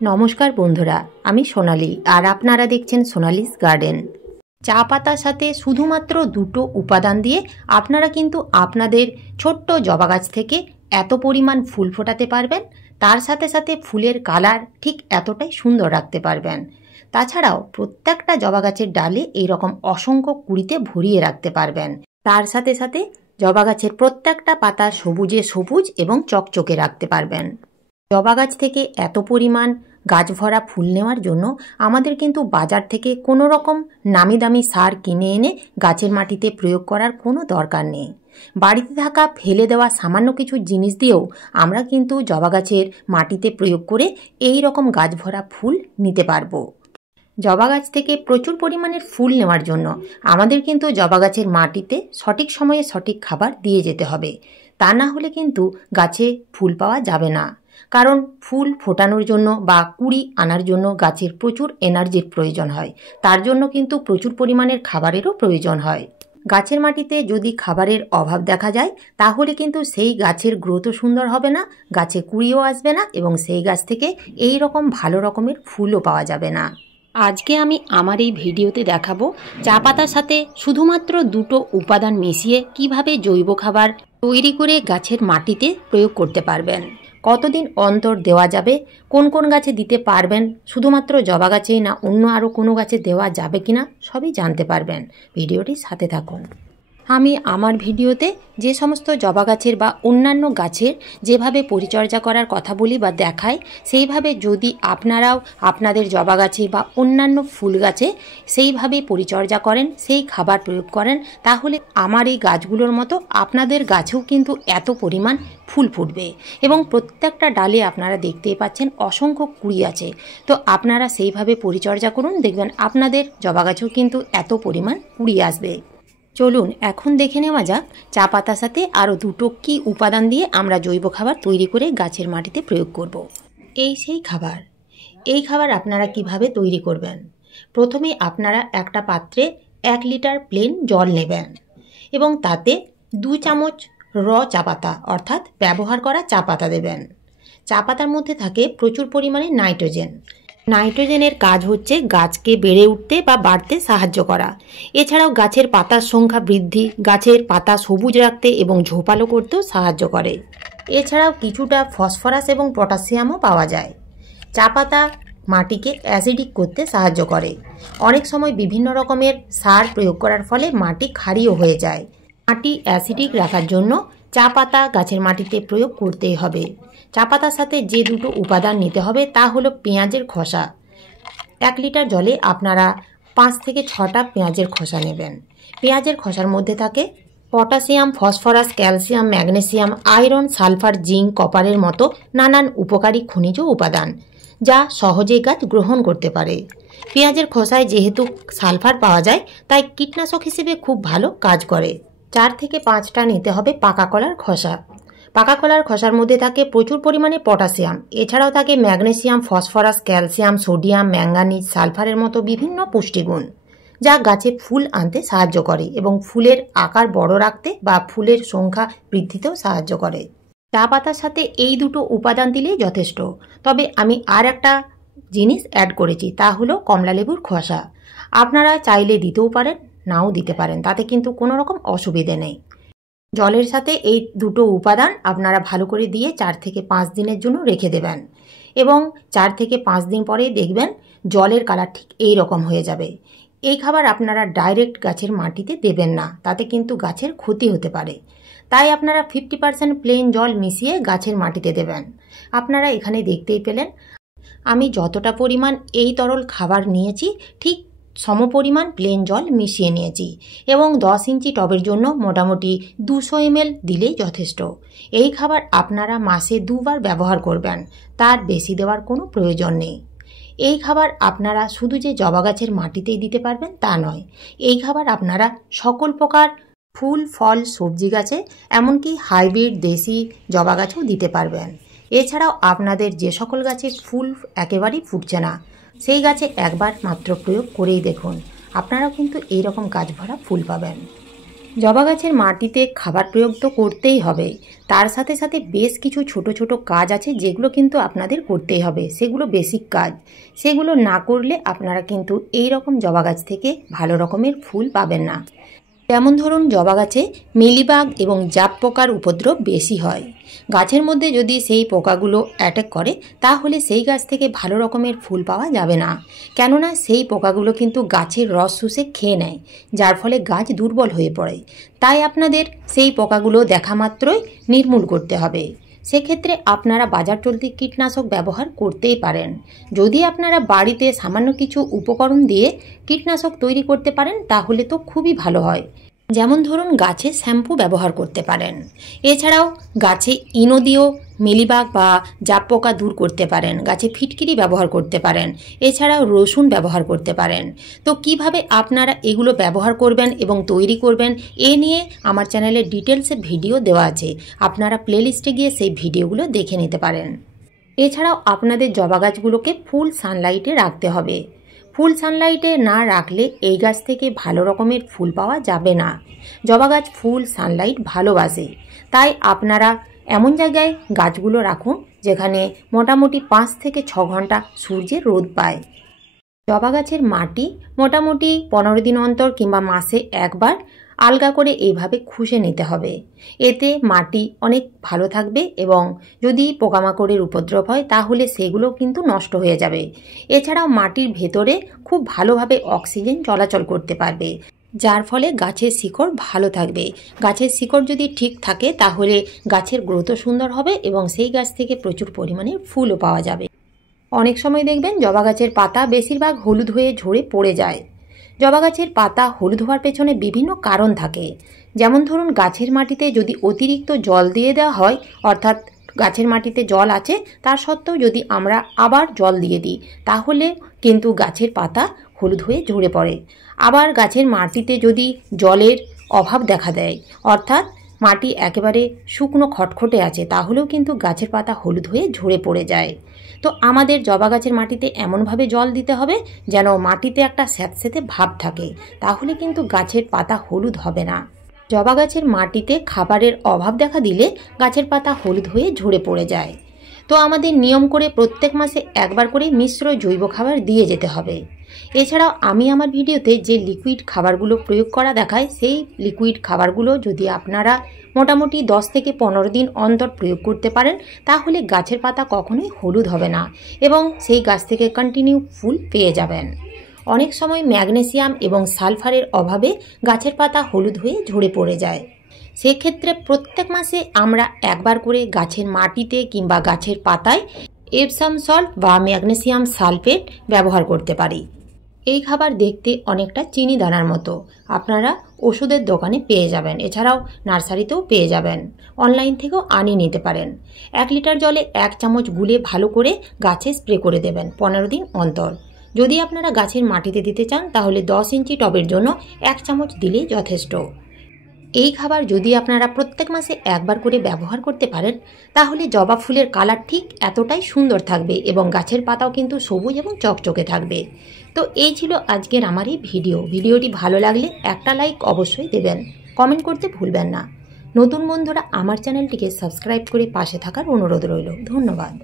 নমস্কার বন্ধুরা, আমি সোনালি আর আপনারা দেখছেন সোনালিস গার্ডেন। চা পাতার সাথে শুধুমাত্র দুটো উপাদান দিয়ে আপনারা কিন্তু আপনাদের ছোট্ট জবা গাছ থেকে এত পরিমাণ ফুল ফোটাতে পারবেন, তার সাথে সাথে ফুলের কালার ঠিক এতটাই সুন্দর রাখতে পারবেন। তাছাড়াও প্রত্যেকটা জবা গাছের ডালে এইরকম অসংখ্য কুঁড়িতে ভরিয়ে রাখতে পারবেন। তার সাথে সাথে জবা গাছের প্রত্যেকটা পাতা সবুজে সবুজ এবং চকচকে রাখতে পারবেন। জবা গাছ থেকে এত পরিমাণ গাছ ভরা ফুল নেওয়ার জন্য আমাদের কিন্তু বাজার থেকে কোনো রকম নামি দামি সার কিনে এনে গাছের মাটিতে প্রয়োগ করার কোনো দরকার নেই। বাড়িতে থাকা ফেলে দেওয়া সামান্য কিছু জিনিস দিয়েও আমরা কিন্তু জবা গাছের মাটিতে প্রয়োগ করে এই রকম গাছ ভরা ফুল নিতে পারবো। জবা গাছ থেকে প্রচুর পরিমাণের ফুল নেওয়ার জন্য আমাদের কিন্তু জবা গাছের মাটিতে সঠিক সময়ে সঠিক খাবার দিয়ে যেতে হবে, তা না হলে কিন্তু গাছে ফুল পাওয়া যাবে না। কারণ ফুল ফোটানোর জন্য বা কুঁড়ি আনার জন্য গাছের প্রচুর এনার্জির প্রয়োজন হয়, তার জন্য কিন্তু প্রচুর পরিমাণের খাবারেরও প্রয়োজন হয়। গাছের মাটিতে যদি খাবারের অভাব দেখা যায় তাহলে কিন্তু সেই গাছের গ্রোথও সুন্দর হবে না, গাছে কুঁড়িও আসবে না এবং সেই গাছ থেকে এই রকম ভালো রকমের ফুলও পাওয়া যাবে না। আজকে আমি আমার এই ভিডিওতে দেখাবো চা পাতার সাথে শুধুমাত্র দুটো উপাদান মিশিয়ে কিভাবে জৈব খাবার তৈরি করে গাছের মাটিতে প্রয়োগ করতে পারবেন, কতদিন অন্তর দেওয়া যাবে, কোন কোন গাছে দিতে পারবেন, শুধুমাত্র জবা গাছেই না অন্য আরও কোনো গাছে দেওয়া যাবে কিনা সবই জানতে পারবেন। ভিডিওটির সাথে থাকুন। আমি আমার ভিডিওতে যে সমস্ত জবা গাছের বা অন্যান্য গাছের যেভাবে পরিচর্যা করার কথা বলি বা দেখাই, সেইভাবে যদি আপনারাও আপনাদের জবা গাছে বা অন্যান্য ফুল গাছে সেইভাবে পরিচর্যা করেন, সেই খাবার প্রয়োগ করেন, তাহলে আমার এই গাছগুলোর মতো আপনাদের গাছেও কিন্তু এত পরিমাণ ফুল ফুটবে এবং প্রত্যেকটা ডালে আপনারা দেখতেই পাচ্ছেন অসংখ্য কুঁড়ি আছে। তো আপনারা সেইভাবে পরিচর্যা করুন, দেখবেন আপনাদের জবা গাছেও কিন্তু এত পরিমাণ কুঁড়ি আসবে। চলুন এখন দেখে নেওয়া যাক চা পাতার সাথে আরও দুটো কী উপাদান দিয়ে আমরা জৈব খাবার তৈরি করে গাছের মাটিতে প্রয়োগ করব। সেই খাবার, এই খাবার আপনারা কিভাবে তৈরি করবেন। প্রথমে আপনারা একটা পাত্রে 1 লিটার প্লেন জল নেবেন এবং তাতে 2 চামচ চা পাতা অর্থাৎ ব্যবহার করা চা পাতা দেবেন। চা পাতার মধ্যে থাকে প্রচুর পরিমাণে নাইট্রোজেন। নাইট্রোজেনের কাজ হচ্ছে গাছকে বেড়ে উঠতে বা বাড়তে সাহায্য করা। এছাড়াও গাছের পাতার সংখ্যা বৃদ্ধি, গাছের পাতা সবুজ রাখতে এবং ঝোপালো করতেও সাহায্য করে। এছাড়াও কিছুটা ফসফরাস এবং পটাশিয়ামও পাওয়া যায়। চা পাতা মাটিকে অ্যাসিডিক করতে সাহায্য করে। অনেক সময় বিভিন্ন রকমের সার প্রয়োগ করার ফলে মাটি ক্ষারীয় হয়ে যায়। মাটি অ্যাসিডিক রাখার জন্য চা পাতা গাছের মাটিতে প্রয়োগ করতেই হবে। চা পাতার সাথে যে দুটো উপাদান নিতে হবে তা হলো পেঁয়াজের খোসা। 1 লিটার জলে আপনারা 5 থেকে 6টা পেঁয়াজের খোসা নেবেন। পেঁয়াজের খোসার মধ্যে থাকে potassium, phosphorus, calcium, magnesium, iron, sulphur, zinc, কপারের মতো নানান উপকারী খনিজ উপাদান, যা সহজেই গাছ গ্রহণ করতে পারে। পেঁয়াজের খোসায় যেহেতু সালফার পাওয়া যায় তাই কীটনাশক হিসেবে খুব ভালো কাজ করে। 4 থেকে 5টা নিতে হবে পাকা কলার খোসা। পাকা কলার খোসার মধ্যে থাকে প্রচুর পরিমাণে পটাশিয়াম, এছাড়াও থাকে magnesium, phosphorus, calcium, sodium, manganese, সালফারের মতো বিভিন্ন পুষ্টিগুণ, যা গাছে ফুল আনতে সাহায্য করে এবং ফুলের আকার বড় রাখতে বা ফুলের সংখ্যা বৃদ্ধিতেও সাহায্য করে। চা পাতার সাথে এই দুটো উপাদান দিলেই যথেষ্ট। তবে আমি আর একটা জিনিস অ্যাড করেছি, তা হলো কমলালেবুর খোসা। আপনারা চাইলে দিতেও পারেন, নাও দিতে পারেন, তাতে কিন্তু কোনো রকম অসুবিধে নেই। জলের সাথে এই দুটো উপাদান আপনারা ভালো করে দিয়ে 4 থেকে 5 দিনের জন্য রেখে দেবেন এবং 4 থেকে 5 দিন পরে দেখবেন জলের কালার ঠিক এই রকম হয়ে যাবে। এই খাবার আপনারা ডাইরেক্ট গাছের মাটিতে দেবেন না, তাতে কিন্তু গাছের ক্ষতি হতে পারে। তাই আপনারা 50% প্লেন জল মিশিয়ে গাছের মাটিতে দেবেন। আপনারা এখানে দেখতেই পেলেন আমি যতটা পরিমাণ এই তরল খাবার নিয়েছি ঠিক সমপরিমাণ প্লেন জল মিশিয়ে নিয়েছি এবং 10 ইঞ্চি টবের জন্য মোটামুটি 200 ml দিলেই যথেষ্ট। এই খাবার আপনারা মাসে 2 বার ব্যবহার করবেন, তার বেশি দেওয়ার কোনো প্রয়োজন নেই। এই খাবার আপনারা শুধু যে জবা গাছের মাটিতেই দিতে পারবেন তা নয়, এই খাবার আপনারা সকল প্রকার ফুল, ফল, সবজি গাছে, এমনকি হাইব্রিড দেশি জবা গাছেও দিতে পারবেন। এছাড়াও আপনাদের যে সকল গাছে ফুল একেবারেই ফুটছে না, সেই গাছে একবার মাত্র প্রয়োগ করেই দেখুন, আপনারাও কিন্তু এইরকম গাছ ভরা ফুল পাবেন। জবা গাছের মাটিতে খাবার প্রয়োগ তো করতেই হবে, তার সাথে সাথে বেশ কিছু ছোট ছোট কাজ আছে যেগুলো কিন্তু আপনাদের করতেই হবে। সেগুলো বেসিক কাজ, সেগুলো না করলে আপনারা কিন্তু এই রকম জবা গাছ থেকে ভালো রকমের ফুল পাবেন না। যেমন ধরুন, জবা গাছে মিলিবাগ এবং জাপ পোকার উপদ্রব বেশি হয়। গাছের মধ্যে যদি সেই পোকাগুলো অ্যাটাক করে তাহলে সেই গাছ থেকে ভালো রকমের ফুল পাওয়া যাবে না, কেননা সেই পোকাগুলো কিন্তু গাছের রস শুষে খেয়ে নেয়, যার ফলে গাছ দুর্বল হয়ে পড়ে। তাই আপনাদের সেই পোকাগুলো দেখা মাত্রই নির্মূল করতে হবে। সেক্ষেত্রে আপনারা বাজার চলতি কীটনাশক ব্যবহার করতেই পারেন। যদি আপনারা বাড়িতে সামান্য কিছু উপকরণ দিয়ে কীটনাশক তৈরি করতে পারেন তাহলে তো খুবই ভালো হয়। যেমন ধরুন, গাছে শ্যাম্পু ব্যবহার করতে পারেন। এছাড়াও গাছে ইনো দিয়েও মিলিবাগ বা জাপ পোকা দূর করতে পারেন। গাছে ফিটকিরি ব্যবহার করতে পারেন। এছাড়াও রসুন ব্যবহার করতে পারেন। তো কিভাবে আপনারা এগুলো ব্যবহার করবেন এবং তৈরি করবেন এ নিয়ে আমার চ্যানেলে ডিটেলসে ভিডিও দেওয়া আছে, আপনারা প্লেলিস্টে গিয়ে সেই ভিডিওগুলো দেখে নিতে পারেন। এছাড়াও আপনাদের জবা গাছগুলোকে ফুল সানলাইটে রাখতে হবে। ফুল সানলাইটে না রাখলে এই গাছ থেকে ভালো রকমের ফুল পাওয়া যাবে না। জবা গাছ ফুল সানলাইট ভালোবাসে, তাই আপনারা এমন জায়গায় গাছগুলো রাখুন যেখানে মোটামুটি 5 থেকে 6 ঘন্টা সূর্যের রোদ পায়। জবা গাছের মাটি মোটামুটি 15 দিন অন্তর কিংবা মাসে একবার আলগা করে এইভাবে খুশে নিতে হবে। এতে মাটি অনেক ভালো থাকবে এবং যদি পোকামাকড়ের উপদ্রব হয় তাহলে সেগুলো কিন্তু নষ্ট হয়ে যাবে। এছাড়াও মাটির ভেতরে খুব ভালোভাবে অক্সিজেন চলাচল করতে পারবে, যার ফলে গাছের শিকড় ভালো থাকবে। গাছের শিকড় যদি ঠিক থাকে তাহলে গাছের গ্রোথও সুন্দর হবে এবং সেই গাছ থেকে প্রচুর পরিমাণে ফুলও পাওয়া যাবে। অনেক সময় দেখবেন জবা গাছের পাতা বেশিরভাগ হলুদ হয়ে ঝরে পড়ে যায়। জবা গাছের পাতা হলুদ হওয়ার পেছনে বিভিন্ন কারণ থাকে। যেমন ধরুন, গাছের মাটিতে যদি অতিরিক্ত জল দিয়ে দেওয়া হয়, অর্থাৎ গাছের মাটিতে জল আছে তার সত্ত্বেও যদি আমরা আবার জল দিয়ে দিই তাহলে কিন্তু গাছের পাতা হলুদ হয়ে ঝরে পড়ে। আবার গাছের মাটিতে যদি জলের অভাব দেখা দেয়, অর্থাৎ মাটি একেবারে শুকনো খটখটে আছে, তাহলেও কিন্তু গাছের পাতা হলুদ হয়ে ঝরে পড়ে যায়। তো আমাদের জবা গাছের মাটিতে এমনভাবে জল দিতে হবে যেন মাটিতে একটা স্যাঁতস্যাঁতে ভাব থাকে, তাহলে কিন্তু গাছের পাতা হলুদ হবে না। জবা গাছের মাটিতে খাবারের অভাব দেখা দিলে গাছের পাতা হলুদ হয়ে ঝরে পড়ে যায়। তো আমাদের নিয়ম করে প্রত্যেক মাসে একবার করে মিশ্র জৈব খাবার দিয়ে যেতে হবে। এছাড়াও আমি আমার ভিডিওতে যে লিকুইড খাবারগুলো প্রয়োগ করা দেখাই, সেই লিকুইড খাবারগুলো যদি আপনারা মোটামুটি 10 থেকে 15 দিন অন্তর প্রয়োগ করতে পারেন তাহলে গাছের পাতা কখনোই হলুদ হবে না এবং সেই গাছ থেকে কন্টিনিউ ফুল পেয়ে যাবেন। অনেক সময় ম্যাগনেসিয়াম এবং সালফারের অভাবে গাছের পাতা হলুদ হয়ে ঝরে পড়ে যায়। সেক্ষেত্রে প্রত্যেক মাসে আমরা একবার করে গাছের মাটিতে কিংবা গাছের পাতায় এপসাম সল্ট বা ম্যাগনেসিয়াম সালফেট ব্যবহার করতে পারি। এই খাবার দেখতে অনেকটা চিনি দানার মতো, আপনারা ওষুধের দোকানে পেয়ে যাবেন, এছাড়াও নার্সারিতেও পেয়ে যাবেন, অনলাইন থেকেও আনিয়ে নিতে পারেন। 1 লিটার জলে 1 চামচ গুলে ভালো করে গাছে স্প্রে করে দেবেন 15 দিন অন্তর। যদি আপনারা গাছের মাটিতে দিতে চান তাহলে 10 ইঞ্চি টবের জন্য 1 চামচ দিলেই যথেষ্ট। এই খাবার যদি আপনারা প্রত্যেক মাসে একবার করে ব্যবহার করতে পারেন তাহলে জবা ফুলের কালার ঠিক এতটাই সুন্দর থাকবে এবং গাছের পাতাও কিন্তু সবুজ এবং চকচকে থাকবে। তো এই ছিল আজকের আমার এই ভিডিওটি ভালো লাগলে একটা লাইক অবশ্যই দেবেন, কমেন্ট করতে ভুলবেন না। নতুন বন্ধুরা আমার চ্যানেলটিকে সাবস্ক্রাইব করে পাশে থাকার অনুরোধ রইল। ধন্যবাদ।